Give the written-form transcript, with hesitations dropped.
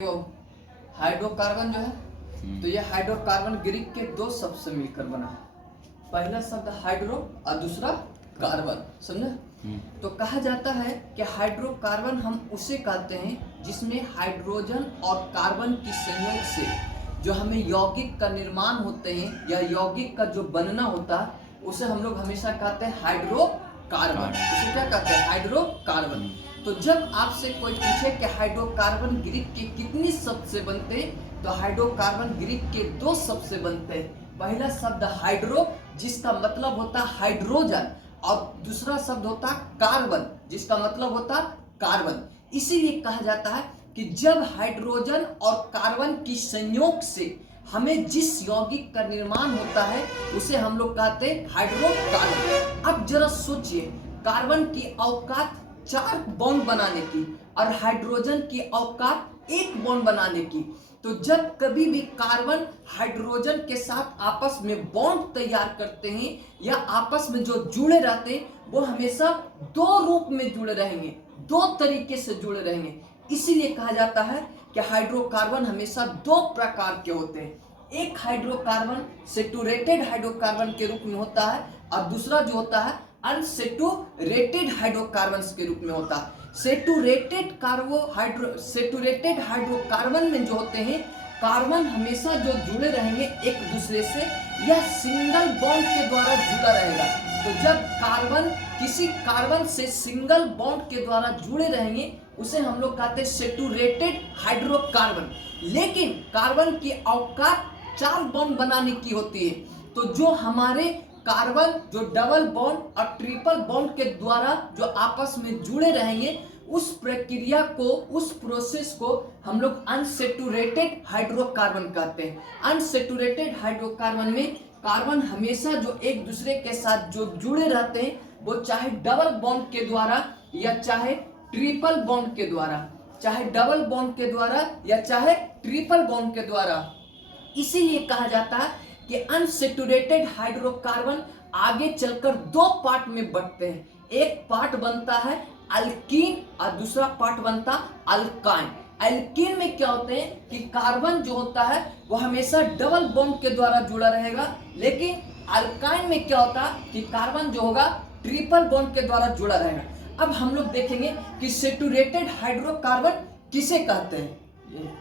जो हाइड्रोकार्बन जो है तो ये हाइड्रोकार्बन ग्रीक के दो शब्द से मिलकर बना है। पहला शब्द हाइड्रो और दूसरा कार्बन, समझे। तो कहा जाता है कि हाइड्रोकार्बन हम उसे कहते हैं जिसमें हाइड्रोजन और कार्बन की संयोग से जो हमें यौगिक का निर्माण होते हैं या यौगिक का जो बनना होता है उसे हम लोग हमेशा कहते हैं हाइड्रोकार्बन। उसे क्या कहते हैं? हाइड्रोकार्बन। तो जब आपसे कोई पूछे कि हाइड्रोकार्बन ग्रीक के कितनी शब्द से बनते हैं, तो हाइड्रोकार्बन ग्रीक के दो शब्द से बनते हैं। पहला शब्द हाइड्रो जिसका मतलब होता है हाइड्रोजन और दूसरा शब्द होता है कार्बन जिसका मतलब होता है कार्बन। इसीलिए कहा जाता है कि जब हाइड्रोजन और कार्बन की संयोग से हमें जिस यौगिक का निर्माण होता है उसे हम लोग कहते हैं हाइड्रोकार्बन। अब जरा सोचिए, कार्बन की औकात 4 बॉन्ड बनाने की और हाइड्रोजन की औकात 1 बॉन्ड बनाने की। तो जब कभी भी कार्बन हाइड्रोजन के साथ आपस में बॉन्ड तैयार करते हैं या आपस में जो जुड़े रहते हैं वो हमेशा दो रूप में जुड़े रहेंगे, दो तरीके से जुड़े रहेंगे। इसीलिए कहा जाता है कि हाइड्रोकार्बन हमेशा दो प्रकार के होते हैं। एक हाइड्रोकार्बन सेचुरेटेड हाइड्रोकार्बन के रूप में होता है और दूसरा जो होता है अनसेचुरेटेड हाइड्रोकार्बन्स के रूप में होता है। सेचुरेटेड हाइड्रोकार्बन में जो होते हैं कार्बन हमेशा जो जुड़े रहेंगे एक दूसरे से, यह सिंगल बॉन्ड के द्वारा जुड़ा रहेगा। तो जब कार्बन किसी कार्बन से सिंगल बॉन्ड के द्वारा जुड़े रहेंगे उसे हम लोग कहते हैं सेचुरेटेड हाइड्रोकार्बन। लेकिन कार्बन की औकात 4 बॉन्ड बनाने की होती है। तो जो हमारे कार्बन जो डबल बॉन्ड और ट्रिपल बॉन्ड के द्वारा जो आपस में जुड़े रहेंगे उस प्रक्रिया को, उस प्रोसेस को हम लोग अनसेचुरेटेड हाइड्रोकार्बन कहते हैं। अनसेचुरेटेड हाइड्रोकार्बन में कार्बन हमेशा जो एक दूसरे के साथ जो जुड़े रहते हैं वो चाहे डबल बॉन्ड के द्वारा या चाहे ट्रिपल बॉन्ड के द्वारा, चाहे डबल बॉन्ड के द्वारा या चाहे ट्रिपल बॉन्ड के द्वारा। इसीलिए कहा जाता है कि अनसेचुरेटेड हाइड्रोकार्बन आगे चलकर 2 पार्ट में बंटते हैं। एक पार्ट बनता है अल्कीन और दूसरा पार्ट बनता अल्काइन। अल्कीन में क्या होते हैं कि कार्बन जो होता है वो हमेशा डबल बॉन्ड के द्वारा जुड़ा रहेगा, लेकिन अल्काइन में क्या होता है कि कार्बन जो होगा ट्रिपल बॉन्ड के द्वारा जुड़ा रहेगा। अब हम लोग देखेंगे कि सेचुरेटेड हाइड्रोकार्बन किसे कहते हैं।